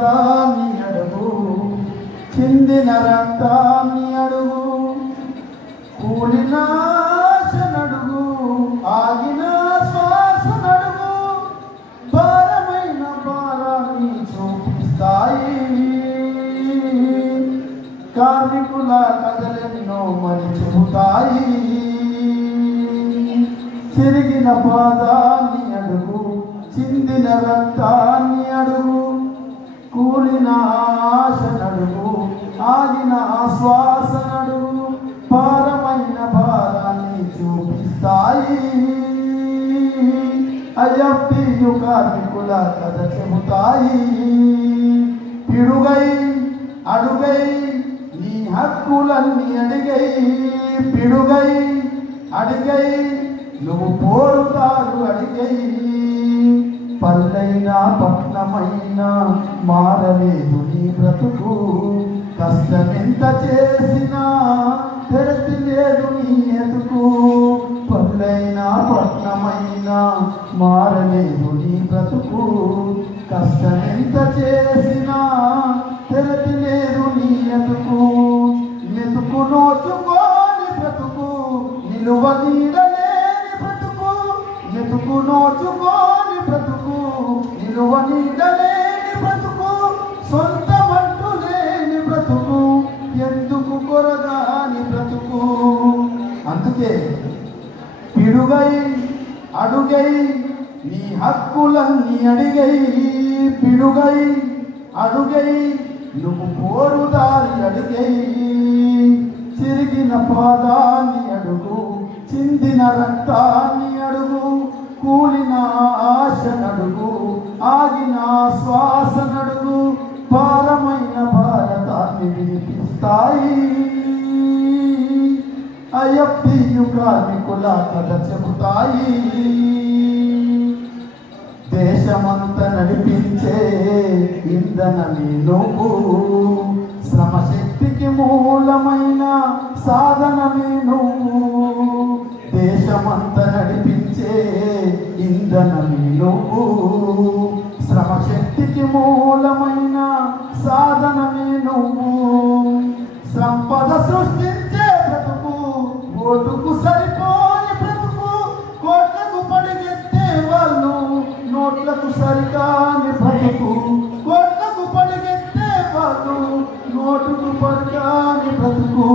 పాదాన్ని అడుగు. చిందిన రక్తాన్ని అడుగు. కూలిన ఆశనడుగు ఆగిన శ్వాసనడుగు. భారమైన భారాన్ని చూపిస్తాయి. కార్మికుల కథలెన్నో మరి చెబుతాయి. తిరిగిన పాదాన్ని అడుగు. చిందిన రక్తాన్ని అడుగు. కూలిన ఆశ నడుగు ఆగిన ఆశ్వాస నడుగు పారమైన భారాన్ని చూపిస్తాయి. అయ్యప్పీయు కార్మికుల కథ చెబుతాయి. పిడుగై అడుగై నీ హక్కులన్నీ అడిగై. పిడుగై అడిగై నువ్వు పోరుతారు అడిగై. పల్లైనా పట్నమైనా మారలేదు నీ బ్రతుకు. కష్టమెంత చేసినా తెరతి లేదు నీ ఎదుకు. పల్లైనా పట్నమైనా మారలేదు నీ బ్రతుకు. కష్టమెంత చేసినా తెరతి నీడలేని బ్రతుకు సొంతమంటూ లేని బ్రతుకు ఎందుకు కొరగాని బ్రతుకు? అందుకే పిడుగై అడుగై నీ హక్కులన్నీ అడిగై పిడుగై అడుగై నువ్వు పోరుదారి అడిగై చిరిగిన పాదాన్ని అడుగు చిందిన రక్తాన్ని అడుగు కూలిన ఆశ అడుగు నడుగు ఆగిన శ్వాస నడుగు పారమైన భారతాన్ని వినిపిస్తాయి. అయ్యప్పీయు కార్మికుల కథ చెబుతాయి. దేశమంత నడిపించే ఇంధనమే నువ్వు. శ్రమశక్తికి మూలమైన సాధనమే నువ్వు. దేశమంత నడిపించే ఇంధనమే నువ్వు. శ్రమశక్తికి మూలమైన సాధనమే నువ్వు. సంపద సృష్టించే బ్రతుకు ఓటుకు సరిపోని బ్రతుకు కోట్లకు పడిగెత్తే వాళ్ళు నోట్లకు సరికాని బ్రతుకు. కోట్లకు పడిగెత్తే వాళ్ళు నోటుకు పడికాని బ్రతుకు.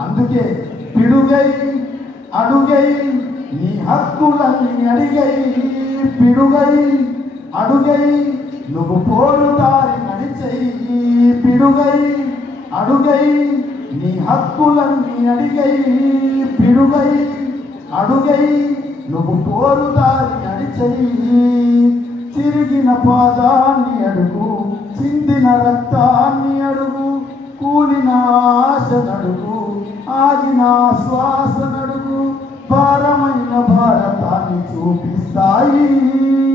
అందుకే పిడుగై అడుగై నీ హక్కులన్నీ అడిగై అడుగై నువ్వు పోరుతారి దారి పిడుగై. అడుగై నీ హక్కులన్నీ అడిగై పిడుగై. అడుగై నువ్వు పోరుదారి దారి చిరిగిన పాదాన్ని అడుగు చిందిన రక్తాన్ని అడుగు కూలిన ఆశ నడుగు ఆగిన శ్వాస నడుగు భారమైన భారతాన్ని చూపిస్తాయి.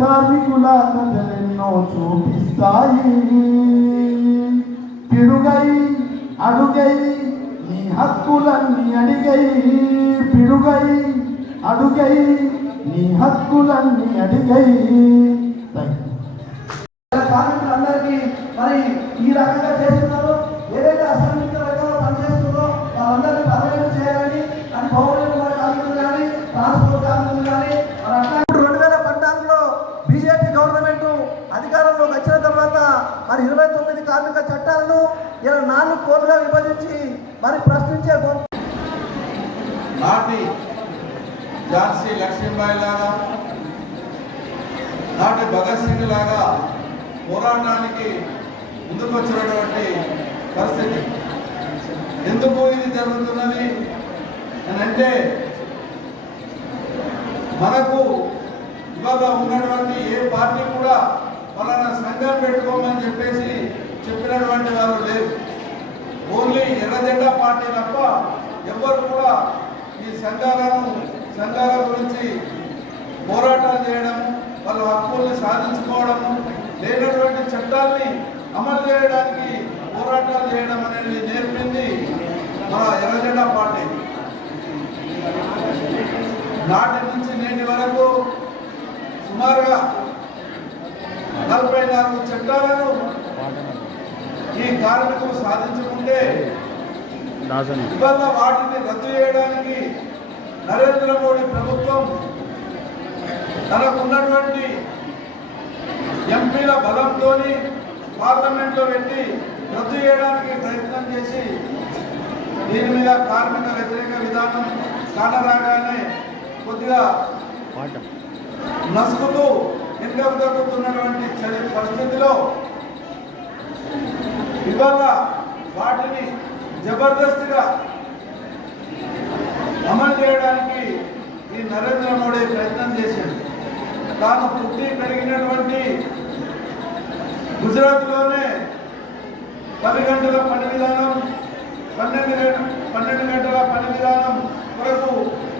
కార్మికుల కథలెన్నో చూపిస్తాయి. పిడుగై అడుగై నీ హక్కులన్నీ అడిగై. పిడుగై అడుగై నీ హక్కులన్నీ అడిగై. కార్మికులందరికీ మరి ఈ రకంగా చేస్తున్నారు. ఏదైతే అసెంబ్లీ మరి నాటి ఝాన్సీ లక్ష్మీబాయి లాగా నాటి భగత్ సింగ్ లాగా పోరాటానికి ముందుకొచ్చినటువంటి పరిస్థితి. ఎందుకు ఇది జరుగుతున్నది అని అంటే మనకు ఇవాళ ఉన్నటువంటి ఏ పార్టీ కూడా ఫలానా సంఘం పెట్టుకోమని చెప్పేసి చెప్పినటువంటి వారు లేరు. ఓన్లీ ఎర్రజెండా పార్టీ ఎవ్వరు కూడా ఈ సంఘాలను సంఘాల గురించి పోరాటాలు చేయడము వాళ్ళ హక్కుల్ని సాధించుకోవడము లేనటువంటి చట్టాల్ని అమలు చేయడానికి పోరాటాలు చేయడం అనేది నేర్పింది మన ఎర్రజెండా పార్టీ. నాటి నుంచి నేటి వరకు సుమారుగా నలభై నాలుగు చట్టాలను ఈ కార్మికులు సాధించుకుంటే ఇవాళ వాటిని రద్దు చేయడానికి నరేంద్ర మోడీ ప్రభుత్వం తనకున్నటువంటి ఎంపీల బలంతో పార్లమెంట్లో పెట్టి రద్దు చేయడానికి ప్రయత్నం చేసి దీని మీద కార్మిక వ్యతిరేక విధానం కానరాగానే కొద్దిగా నసుకుతూ ఎన్నికలు తగ్గుతున్నటువంటి చరి- పరిస్థితిలో ఇవాళ వాటిని జబర్దస్తిగా అమలు చేయడానికి ఈ నరేంద్ర మోడీ ప్రయత్నం చేశాడు. తాను పుట్టి పెరిగినటువంటి గుజరాత్లోనే పది గంటల పని విధానం పన్నెండు గంటల పన్నెండు గంటల పని విధానం కొరకు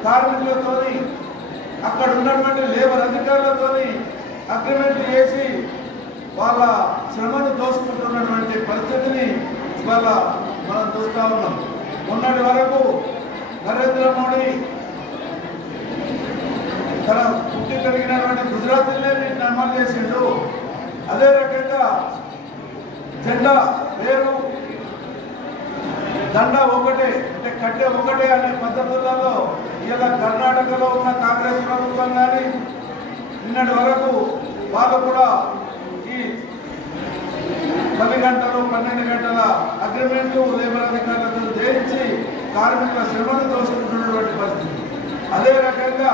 కార్మికులతోని అక్కడ ఉన్నటువంటి లేబర్ అధికారులతోని అగ్రిమెంట్ చేసి వాళ్ళ శ్రమను దోసుకుంటున్నటువంటి పరిస్థితిని ఇవాళ మనం చూస్తూ ఉన్నాం. మొన్నటి వరకు నరేంద్ర మోడీ తన పుట్టి పెరిగినటువంటి గుజరాత్లోనే వీటిని అమలు చేసిండు. అదే రకంగా జెండా పేరు దండ ఒకటే అంటే కట్టె ఒకటే అనే పద్ధతులలో ఇలా కర్ణాటకలో ఉన్న కాంగ్రెస్ ప్రభుత్వం కానీ నిన్నటి వరకు వాళ్ళు కూడా పది గంటలు పన్నెండు గంటల అగ్రిమెంట్లు లేబర్ అధికారులతో చేయించి కార్మికుల శ్రమను దోసుకుంటున్నటువంటి పరిస్థితి. అదే రకంగా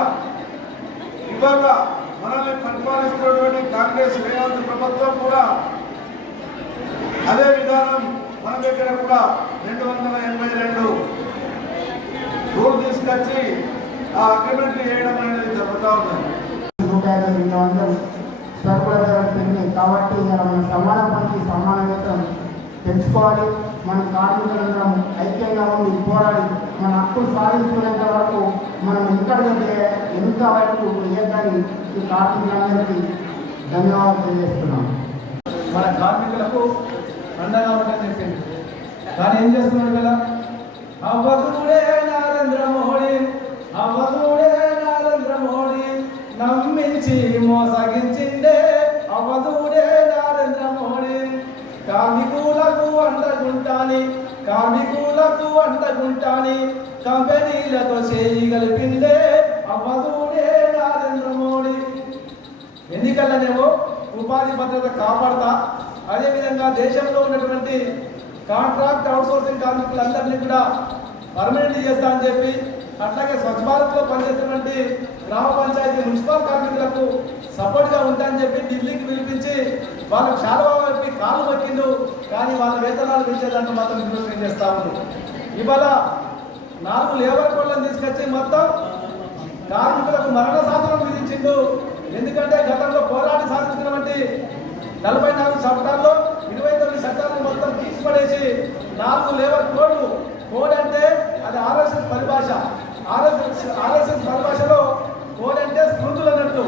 ఇవాళ మనల్ని పరిపాలిస్తున్నటువంటి కాంగ్రెస్ రేవంత్ ప్రభుత్వం కూడా అదే విధానం మన దగ్గర కూడా రెండు వందల ఎనభై రెండు రూల్ తీసుకొచ్చి ఆ అగ్రిమెంట్లు చేయడం అనేది జరుగుతూ ఉన్నది. నూట కాబట్టి మనం సమాన పనికి సమాన తెచ్చుకోవాలి. మన కార్మికులందరం ఐక్యంగా ఉండి పోరాడి మన హక్కులు సాధించుకునేంత వరకు మనం ఎక్కడ ఎంత వరకు వేయద్దని ఈ కార్మికులందరికీ ధన్యవాదాలు తెలియజేస్తున్నాం. మన కార్మికులకు అండగా ఉండని చెప్పింది కానీ ఏం చేస్తున్నాడు కదా? అవ్వదుడే నరేంద్ర మోడీ అవ్వదుడే నరేంద్ర మోడీ నమ్మించి మోసగించిండే అవ్వదుడే నరేంద్ర మోడీ కార్మికులకు అండగుంటాని కార్మికులకు అండగుంటాని కంపెనీలతో చేయి కలిపిందే అవ్వదుడే నరేంద్ర మోడీ ఎన్నికలనేమో ఉపాధి భద్రత కాపాడతా అదేవిధంగా దేశంలో ఉన్నటువంటి కాంట్రాక్ట్ అవుట్సోర్సింగ్ కార్మికులందరినీ కూడా పర్మనెంట్ చేస్తా అని చెప్పి అట్లాగే స్వచ్ఛ భారత్లో పనిచేసినటువంటి గ్రామ పంచాయతీ మున్సిపల్ కార్మికులకు సపోర్ట్గా ఉంటాయని చెప్పి ఢిల్లీకి పిలిపించి వాళ్ళకు చాలా వైపు కాలు మొక్కిండు కానీ వాళ్ళ వేతనాలు పెంచేదాన్ని మాత్రం నిర్లక్ష్యం చేస్తా ఉంది. ఇవాళ నాలుగు లేబర్ కోడ్లను తీసుకొచ్చి మొత్తం కార్మికులకు మరణ శాసనం విధించిండు. ఎందుకంటే గతంలో పోరాడి సాధించినటువంటి నలభై నాలుగు చట్టాల్లో ఇరవై తొమ్మిది చట్టాలను మొత్తం తీసిపడేసి నాలుగు లేబర్ కోడ్లు కోడ్ అంటే అది ఆర్ఎస్ఎస్ పరిభాష. ఆర్ఎస్ఎస్ ఆర్ఎస్ఎస్ పరిభాషలో కోడ్ అంటే స్మృతులు అన్నట్టు.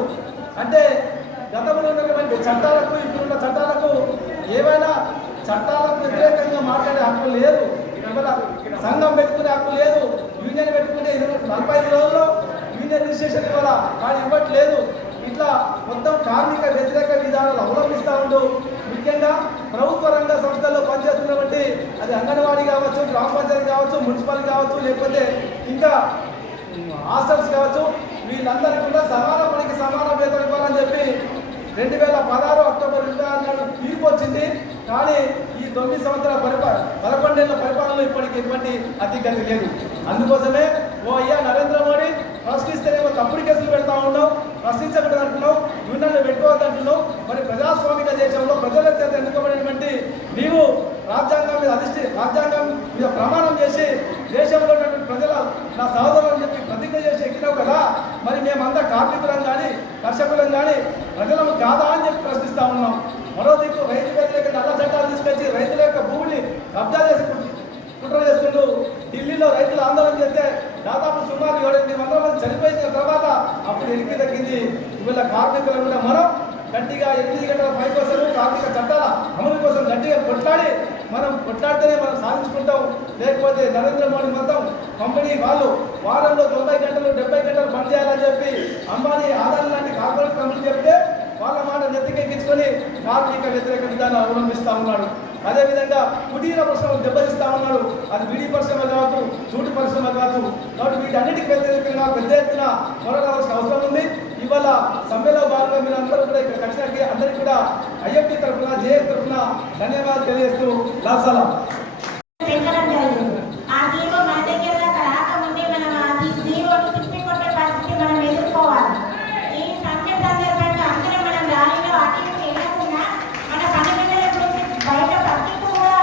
అంటే గతంలో ఉన్నటువంటి చట్టాలకు ఇప్పుడున్న చట్టాలకు ఏవైనా చట్టాలకు వ్యతిరేకంగా మాట్లాడే హక్కు లేదు. ఇవాళ సంఘం పెట్టుకునే హక్కు లేదు. యూనియన్ పెట్టుకునే నలభై ఐదు రోజుల్లో యూనియన్ రిజిస్ట్రేషన్ ఇవ్వాలా? కానీ ఇవ్వట్లేదు. ఇట్లా మొత్తం కార్మిక వ్యతిరేక విధానాలు అవలంబిస్తూ ఉంటూ ముఖ్యంగా ప్రభుత్వ రంగ సంస్థల్లో పనిచేస్తున్నటువంటి అది అంగన్వాడీ కావచ్చు గ్రామ పంచాయతీ కావచ్చు మున్సిపాలిటీ కావచ్చు లేకపోతే ఇంకా హాస్టల్స్ కావచ్చు వీళ్ళందరికీ కూడా సమాన పనికి సమాన వేతనం ఇవ్వాలని చెప్పి రెండు వేల పదహారు అక్టోబర్ ఇరవై ఆరు నాడు తీర్పు వచ్చింది. కానీ ఈ తొమ్మిది సంవత్సరాల పరిపాలన పదకొండేళ్ళ పరిపాలనలో ఇప్పటికి ఎటువంటి అతిగతి లేదు. అందుకోసమే ఓ అయ్యా నరేంద్ర మోడీ ప్రశ్నిస్తేనేమో తప్పుడు కేసులు పెడతా ఉన్నావు ప్రశ్నించకూడదు అంటున్నావు యూనియన్లు పెట్టుకోవద్దు అంటున్నావు మరి ప్రజాస్వామిక దేశంలో ప్రజల చేత ఎన్నుకోబడినటువంటి నీవు రాజ్యాంగం మీద అధిష్టి రాజ్యాంగం మీద ప్రమాణం చేసి దేశంలో ఉన్నటువంటి ప్రజల నా సహోదరులు అని చెప్పి ప్రతిజ్ఞ చేసి ఎక్కినావు కదా మరి మేమంతా కార్మికులం కానీ కర్షకులం కానీ ప్రజలము కాదా అని చెప్పి ప్రశ్నిస్తా ఉన్నాం. మరో దిక్కు రైతు వ్యతిరేక నల్ల చట్టాలు తీసుకొచ్చి రైతుల యొక్క భూమిని కబ్జా చేసి కుట్ర చేస్తుంటూ ఢిల్లీలో రైతులు ఆందోళన చేస్తే దాదాపు సుమారు ఏడెనిమిది వందల మంది చనిపోయిన తర్వాత అప్పుడు ఎనికి తగ్గింది. ఇవాళ కార్మికులను కూడా మనం గట్టిగా ఎనిమిది గంటల పై కోసం కార్మిక చట్టాల అమలు కోసం గట్టిగా కొట్లాడి మనం కొట్లాడితేనే మనం సాధించుకుంటాం. లేకపోతే నరేంద్ర మోడీ మొత్తం కంపెనీ వాళ్ళు వారంలో తొంభై గంటలు డెబ్బై గంటలు పని చేయాలని చెప్పి అంబానీ ఆదాని లాంటి కార్పొరేట్ కంపెనీ చెప్తే వాళ్ళ మాట నెత్తికెక్కించుకొని కార్మిక వ్యతిరేక విధానం అవలంబిస్తూ ఉన్నాడు. అదేవిధంగా కుటీర పరిశ్రమ దెబ్బతిస్తా ఉన్నాడు. అది విడి పరిశ్రమ కావచ్చు జూటు పరిశ్రమ కావచ్చు కాబట్టి వీటన్నిటికి వ్యతిరేకంగా పెద్ద ఎత్తున పోరాడవలసిన అవసరం ఉంది. ఇవాళ సమ్మెలో భాగంగా మీరు అందరూ కూడా ఇక్కడ వచ్చినట్టు అందరికీ కూడా తరఫున జేఏ తరఫున ధన్యవాదాలు తెలియజేస్తూ లాసలాం పెట్టడం జరిగింది ఆ జీవో మన దగ్గర దాకా రాకముందే మనం ఆ జీ- జీవోను తిప్పి కొట్టే పరిస్థితి మనం ఎదుర్కోవాలి ఈ సమ్మె సందర్భంగా అందరం మనం ర్యాలీలో అటు ఇటు వెళ్ళకుండా మన పనిమిదల గురించి బయట పబ్లిక్ కూడా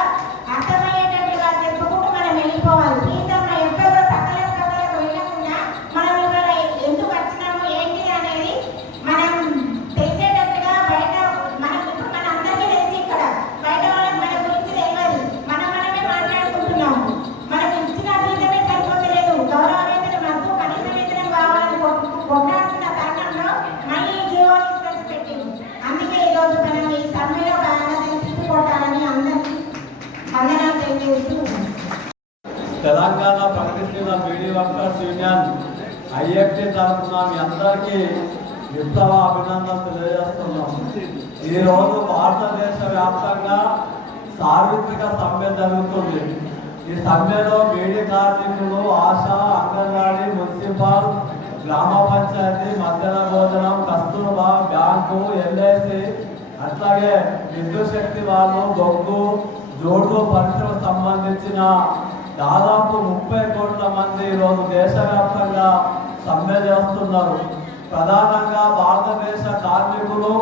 అర్థమయ్యేటట్టుగా చెప్పుకుంటూ మనం వెళ్ళిపోవాలి ప్లీజ్ ఎవ్వరూ పక్కలకు పక్కలకు వెళ్ళకుండా మనం ఇక్కడ ఎందుకు వచ్చినాము ఏంటి అనేది మనం తెలిసేటట్టుగా బయట మనం ఇప్పుడు మన అందరికీ తెలిసి ఇక్కడ బయట వాళ్ళకి మన గురించి తెలియదు మనం మనమే మాట్లాడుకుంటున్నాము మనకు ఇచ్చిన జీతమే సరిపోతలేదు గౌరవ వేతనం మధ్య కనీస వేతనం కావాలని కొట్టు- కొట్లాడుతున్న తరుణంలో మళ్ళీ ఈ జీవో తీసుకొచ్చి పెట్టింది అందుకే ఈరోజు మనం ఈ సమ్మెలో భాగంగా దాన్ని తిప్పి కొట్టాలని అందరికీ వందనాలు తెలియజేస్తున్నాను తెలంగాణ ప్రకటిస్తున్న బీడీ వర్కర్స్ యూనియన్ ఐఎఫ్టీ తరఫున మీ అందరికీ విప్లవ అభినందనలు తెలియజేస్తున్నాం. ఈరోజు భారతదేశ వ్యాప్తంగా సార్వత్రిక సమ్మె జరుగుతుంది. ఈ సమ్మెలో బీడీ కార్మికులు ఆశా అంగన్వాడీ మున్సిపల్ గ్రామ పంచాయతీ మధ్యాహ్న భోజనం కస్తూర్బా బ్యాంకు ఎల్ఐసి అట్లాగే విద్యుత్ శక్తి వాళ్ళు బొగ్గు జోడు పరిశ్రమ సంబంధించిన దాదాపు ముప్పై కోట్ల మంది ఈరోజు దేశవ్యాప్తంగా సమ్మె చేస్తున్నారు. ప్రధానంగా భారతదేశ కార్మికులు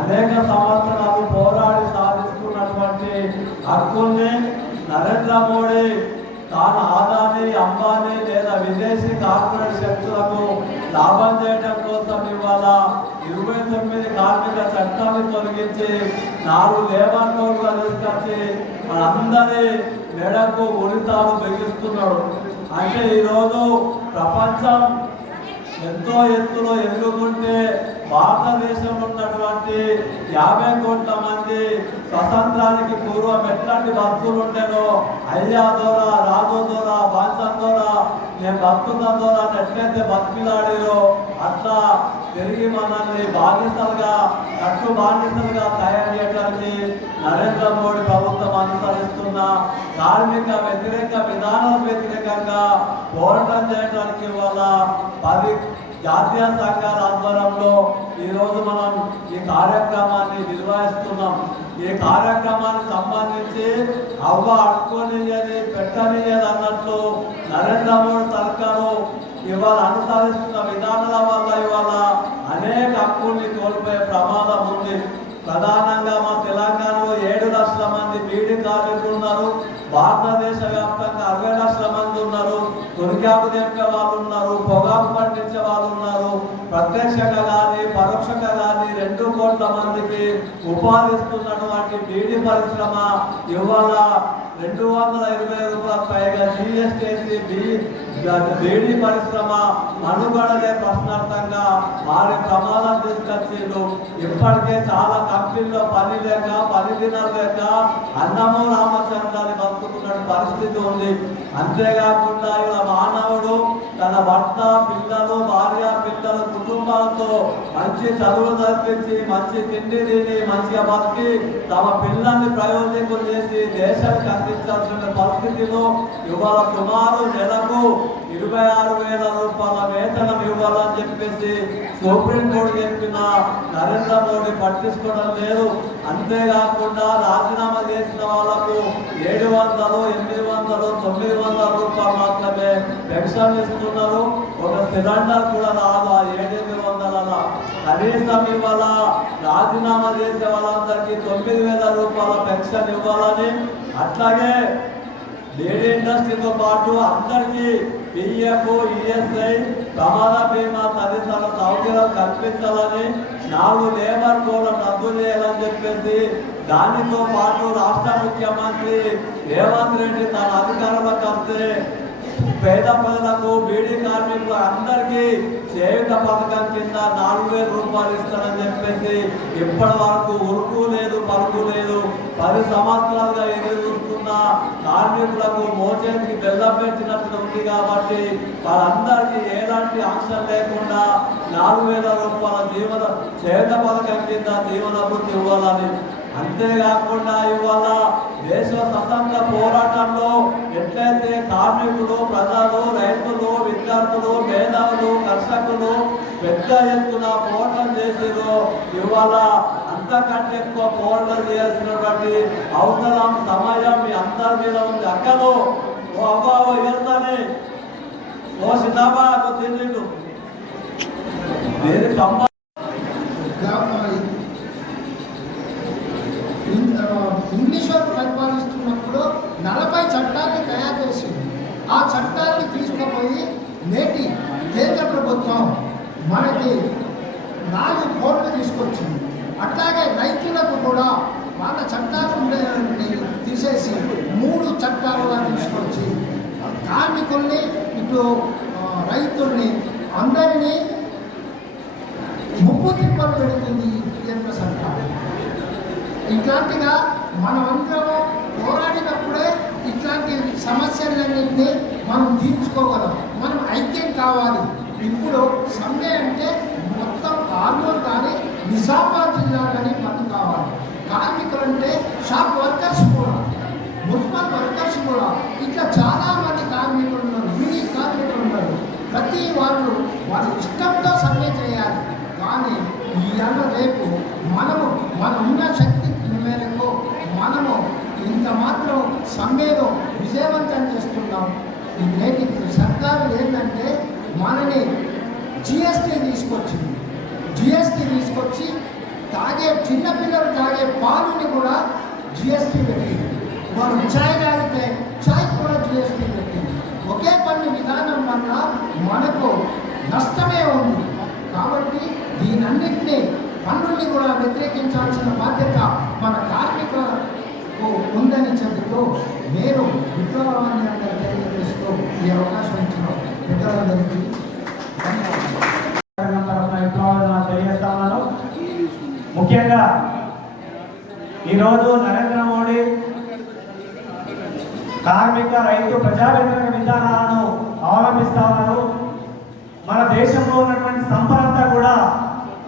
అనేక సంవత్సరాలు పోరాడి సాధిస్తున్నటువంటి హక్కుల్ని నరేంద్ర మోడీ తాను ఆదాని అంబానీ లేదా విదేశీ కార్పొరేట్ శక్తులకు లాభం చేయడం కోసం ఇవాళ ఇరవై తొమ్మిది కార్మిక చట్టాన్ని తొలగించి నాలుగు లేబర్ కోడ్లు తీసుకొచ్చి మనందరి మెడకు ఉరితాలు బిగిస్తున్నాడు. అంటే ఈరోజు ప్రపంచం ఎంతో ఎత్తులో ఎదుగుతుంటే భారతదేశంలో ఉన్నటువంటి యాభై కోట్ల మంది స్వతంత్రానికి పూర్వం ఎట్లాంటి భక్తులు ఉండేనో అయ్యా దొర రాజు దొర బాంచం నేను భక్తుల దొర ఎట్లయితే బతికిలాడిరో అట్లా తిరిగి మనల్ని బాధ్యతలుగా కట్టు బాధ్యతలుగా తయారు చేయడానికి నరేంద్ర మోడీ ప్రభుత్వం అనుసరిస్తున్న కార్మిక వ్యతిరేక విధానాలకు వ్యతిరేకంగా పోరాటం చేయడానికి వల్ల పది జాతీయ సంఘాల ఆధ్వర్యంలో ఈరోజు మనం ఈ కార్యక్రమాన్ని నిర్వహిస్తున్నాం. ఈ కార్యక్రమానికి సంబంధించి అవ్వ అడుకోనియని పెట్టనియని అన్నట్లు నరేంద్ర మోడీ సర్కారు ఇవాళ అనుసరిస్తున్న విధానాల వల్ల ఇవాళ అనేక హక్కుల్ని కోల్పోయే ప్రమాదం ఉంది. ప్రధానంగా మా తెలంగాణలో ఏడు లక్షల మంది బీడీ కార్మికులు ఉన్నారు. భారతదేశ వ్యాప్తంగా అరవై లక్షల మంది ఉన్నారు. దుర్గాపు తెంపే వాళ్ళు ఉన్నారు. పొగాకు పండించే వాళ్ళు ఉన్నారు. ప్రత్యక్షంగా కానీ పరోక్షంగా కానీ రెండు కోట్ల మందికి ఉపాధి ఇస్తున్నటువంటి బీడీ పరిశ్రమ ఇవాళ రెండు వందల ఇరవై రూపాయల పైగా జిఎస్టీసీ బీ బీడీ పరిశ్రమ అనుగడలే ప్రశ్నార్థంగా వారి ప్రమాదం తీసుకొచ్చిండు. ఇప్పటికే చాలా కంపెనీలో పని లేక పని దినాలు లేక అన్నము రామచంద్రాన్ని బతుకుతున్న పరిస్థితి ఉంది. అంతేకాకుండా ఇలా మానవుడు తన భర్త పిల్లలు భార్య పిల్లలు కుటుంబాలతో మంచి చదువు చదివించి మంచి తిండి తిని మంచిగా బతికి తమ పిల్లల్ని ప్రయోజకులు చేసి దేశానికి అందించాల్సిన పరిస్థితిలో ఇవాళ సుమారు నెలకు ఇరవై ఆరు వేల రూపాయల వేతనం ఇవ్వాలని చెప్పేసి సుప్రీంకోర్టు చెప్పిన నరేంద్ర మోడీ పట్టించుకోవడం లేదు. అంతేకాకుండా రాజీనామా చేసిన వాళ్ళకు ఏడు వందలు ఎనిమిది తొమ్మిది వందల రూపాయలు మాత్రమే పెన్షన్ ఇస్తున్నారు. ఒక సిలిండర్ కూడా రాదు? ఆ ఏడెనిమిది వందల కనీసం ఇవాళ రాజీనామా చేసే వాళ్ళందరికీ తొమ్మిది వేల రూపాయల పెన్షన్ ఇవ్వాలని అట్లాగే లేడీ ఇండస్ట్రీతో పాటు అందరికీ పిఎఫ్ ఈఎస్ఐ ప్రమాద బీమా తదితర సౌకర్యాలు కల్పించాలని నాలుగు లేబర్ కోడ్లను రద్దు చేయాలని చెప్పేసి దానితో పాటు రాష్ట్ర ముఖ్యమంత్రి రేవంత్ రెడ్డి తన అధికారంలోకి వస్తే పేద ప్రజలకు బీడీ కార్మికులు అందరికీ చేయుత పథకం కింద నాలుగు వేల రూపాయలు ఇస్తానని చెప్పేసి ఇప్పటి వరకు ఉరుకు లేదు పరుకు లేదు. పది సంవత్సరాలుగా ఎదురు చూస్తున్న కార్మికులకు మోచేతికి బెల్లం పెట్టినట్లు ఉంది కాబట్టి వాళ్ళందరికీ ఎలాంటి ఆంక్షన్ లేకుండా నాలుగు వేల రూపాయల జీవన చేత పథకం కింద జీవన వృత్తి ఇవ్వాలని అంతేకాకుండా ఇవాళ దేశ స్వతంత్ర పోరాటంలో ఎట్లయితే కార్మికులు ప్రజలు రైతులు విద్యార్థులు మేధావులు కర్షకులు పెద్ద ఎత్తున పోరాటం చేసిరో ఇవాళ అంతకంటే ఎక్కువ పోరాటం చేయాల్సినటువంటి అవసరం సమయం మీ అందరి మీద ఉంది. అక్కలు ఓ అబ్బావు వెళ్తానే ఓ సిద్ధాబాకు తిండి దీనికి ఇంగ్లీష్ వారు పరిపాలిస్తున్నప్పుడు నలభై చట్టాన్ని తయారు చేసింది ఆ చట్టాన్ని తీసుకుపోయి నేటి కేంద్ర ప్రభుత్వం మనకి నాలుగు కోట్లు తీసుకొచ్చింది అట్లాగే రైతులకు కూడా వాళ్ళ చట్టాలు ఉండే తీసేసి మూడు చట్టాలుగా తీసుకొచ్చి కార్మికుల్ని ఇటు రైతుల్ని అందరినీ ముప్పు తిప్పలు పెడుతుంది కేంద్ర సర్కారు. ఇట్లాంటిగా మనమందరం పోరాడినప్పుడే ఇట్లాంటి సమస్యలన్నింటినీ మనం తీర్చుకోగలం. మనం ఐక్యం కావాలి. ఇప్పుడు సమ్మె అంటే మొత్తం ఆర్మూర్ కానీ నిజామాబాద్ జిల్లా కానీ మనకు కావాలి. కార్మికులు అంటే షాప్ వర్కర్స్ కూడా మున్సిపల్ వర్కర్స్ కూడా. ఇట్లా చాలా మంది కార్మికులు ప్రతి వాళ్ళు వాళ్ళ ఇష్టంతో సమ్మె చేయాలి. కానీ ఇవాళ రేపు మనము మన ఉన్న శక్తి మేరకు మనము ఇంత మాత్రం సమ్మెను విజయవంతం చేస్తున్నాం. నేటి సర్కారు ఏంటంటే మనని జిఎస్టీ తీసుకొచ్చింది. జిఎస్టీ తీసుకొచ్చి తాగే చిన్నపిల్లలు తాగే పాలుని కూడా జిఎస్టీ పెట్టింది. వాళ్ళు చాయ్ తాగితే చాయ్ కూడా జిఎస్టీ ఒకే పన్ను విధానం వల్ల మనకు నష్టమే ఉంది. కాబట్టి దీనన్నింటినీ పన్నుల్ని కూడా వ్యతిరేకించాల్సిన బాధ్యత మన కార్మికులకు ఉందని చెబుతూ నేను విప్లవాన్ని అందరూ తెలియజేస్తూ ఈ అవకాశం ఇచ్చిన పెద్దలందరికీ ముఖ్యంగా ఈరోజు నరేంద్ర మోడీ కార్మిక రైతు ప్రజా వ్యతిరేక విధానాలను అవలంబిస్తా ఉన్నారు మన దేశంలో ఉన్నటువంటి సంపద అంతా కూడా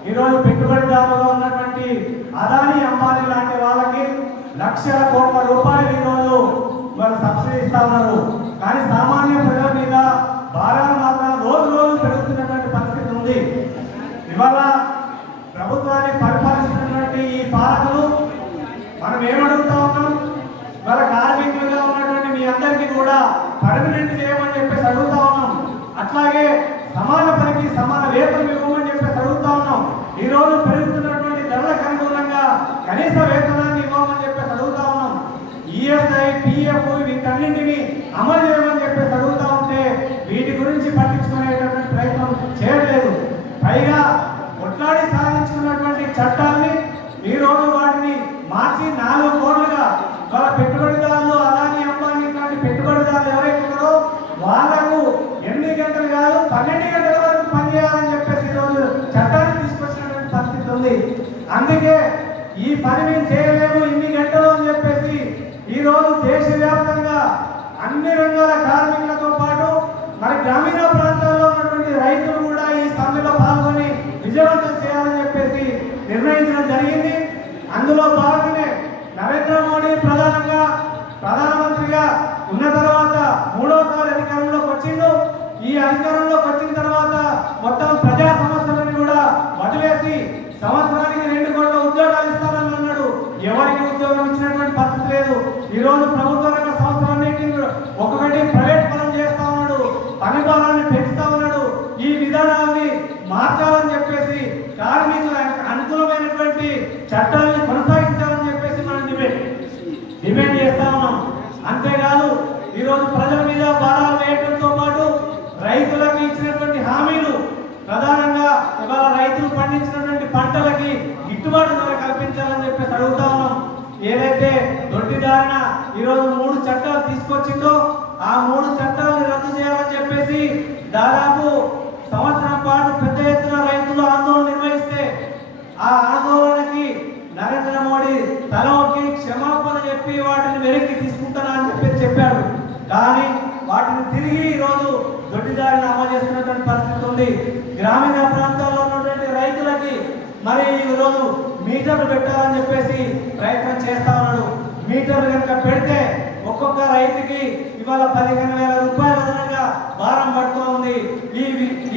ఈరోజు పెట్టుబడిదారులుగా ఉన్నటువంటి అదాని అంబానీ లాంటి వాళ్ళకి లక్షల కోట్ల రూపాయలు ఈరోజు వాళ్ళు సబ్సిడీ ఇస్తా ఉన్నారు. కానీ సామాన్య ప్రజల మీద భారాలు మాత్రం రోజు రోజు పెరుగుతున్నటువంటి పరిస్థితి ఉంది. ఇవాళ ప్రభుత్వాన్ని పరిపాలిస్తున్నటువంటి ఈ పాలకులు మనం ఏమడుగుతాం ఉన్నాం వాళ్ళ కార్మికులుగా ఉన్నటువంటి మీ అందరికీ కూడా పర్మనెంట్ చేయమని చెప్పేసి అడుగుతా ఉన్నాం. అట్లాగే సమాన పనికి సమాన వేతనం ఇవ్వమని చెప్పేసి అడుగుతా ఉన్నాం. ఈ రోజు పెరుగుతున్నటువంటి ధరలకు అనుగుణంగా కనీస వేతనాన్ని ఇవ్వమని చెప్పేసి అడుగుతా ఉన్నాం. ఈఎస్ఐ పిఎఫ్ వీటన్నింటినీ అమలు చేయమని చెప్పేసి అడుగుతా ఉంటే వీటి గురించి పట్టించుకునేటటువంటి ప్రయత్నం చేయలేదు పైగా కొట్లాడి సాధించుకున్నటువంటి చట్టాన్ని ఈ రోజు వాటిని మార్చి నాలుగు కోట్లుగా వాళ్ళ పెట్టుబడిదారులు అదాని అంబానీ ఇట్లాంటి పెట్టుబడిదారులు ఎవరైతే ఉన్నారో వాళ్ళకు ఎనిమిది గంటలు కాదు పన్నెండు గంటల వరకు పనిచేయాలని చెప్పేసి ఈరోజు చట్టాన్ని తీసుకొచ్చినటువంటి పరిస్థితి ఉంది అందుకే ఈ పని మేము చేయలేము ఇన్ని గంటలు అని చెప్పేసి ఈ రోజు దేశవ్యాప్తంగా అన్ని రంగాల కార్మికులతో పాటు మరి గ్రామీణ ప్రాంతాల్లో ఉన్నటువంటి రైతులు కూడా ఈ సమ్మెలో పాల్గొని విజయవంతం చేయాలని చెప్పేసి నిర్ణయించడం జరిగింది. అందులో భాగంగానే నరేంద్ర మోడీ ప్రధానంగా ప్రధానమంత్రిగా ఉన్న తర్వాత మూడోసారి అధికారంలోకి వచ్చిండు. ఈ అధికారంలోకి వచ్చిన తర్వాత మొత్తం ప్రజా సమస్యలని కూడా వదిలేసి సంవత్సరానికి రెండు కోట్ల ఉద్యోగాలు ఇస్తానన్న ఎవరికి ఉద్యోగం ఇచ్చినటువంటి పరిస్థితి లేదు. ఈ రోజు ప్రభుత్వ రంగ సంస్థలన్నింటినీ కూడా ఒక్కొక్కటి ప్రైవేట్ పరం చేస్తా ఉన్నాడు. పని భారాన్ని పెంచుతా ఉన్నాడు. ఈ విధానాన్ని మార్చాలని చెప్పేసి కార్మికులకు అనుకూలమైనటువంటి చట్టాలను కొనసాగించాలని చెప్పేసి మనం డిబేట్ డిమాండ్ చేస్తా ఉన్నాం అంతేకాదు ఈరోజు ప్రజల మీద భారాలు వేయడంతో పాటు రైతులకు ఇచ్చినటువంటి హామీలు ప్రధానంగా ఇవాళ రైతులు పండించినటువంటి పంటలకి గిట్టుబాటు ధర కల్పించాలని చెప్పేసి అడుగుతా ఉన్నాం ఏదైతే దొడ్డిదారిన ఈరోజు మూడు చట్టాలు తీసుకొచ్చిందో ఆ మూడు చట్టాలను రద్దు చేయాలని చెప్పేసి దాదాపు సంవత్సరం పాటు పెద్ద ఎత్తున రైతులు ఆందోళన నిర్వహిస్తే ఆ ఆందోళనకి నరేంద్ర మోడీ తలకి క్షమాపణ చెప్పి వాటిని వెనక్కి తీసుకుంటానా అని చెప్పి చెప్పాడు కానీ వాటిని తిరిగి ఈరోజు దొడ్డిదారిని అమలు చేస్తున్నటువంటి పరిస్థితి ఉంది. గ్రామీణ ప్రాంతాల్లో ఉన్నటువంటి రైతులకి మరి ఈరోజు మీటర్లు పెట్టాలని చెప్పేసి ప్రయత్నం చేస్తా ఉన్నాడు. మీటర్లు కనుక పెడితే ఒక్కొక్క రైతుకి ఇవాళ పదిహేను వేల రూపాయల అదనంగా భారం పడుతూ ఉంది. ఈ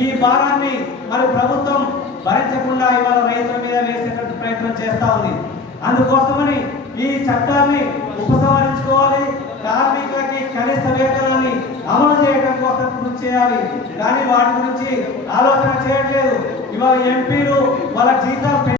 ఈ భారాన్ని మరి ప్రభుత్వం భరించకుండా ఇవాళ రైతుల మీద వేసేటువంటి ప్రయత్నం చేస్తూ ఉంది. అందుకోసమని ఈ చట్టాన్ని ఉపసంహరించుకోవాలి. కార్మికులకి కనీస వేతనాన్ని అమలు చేయడం కోసం కృషి చేయాలి. కానీ వాటి గురించి ఆలోచన చేయట్లేదు. ఇవాళ ఎంపీలు వాళ్ళ జీతం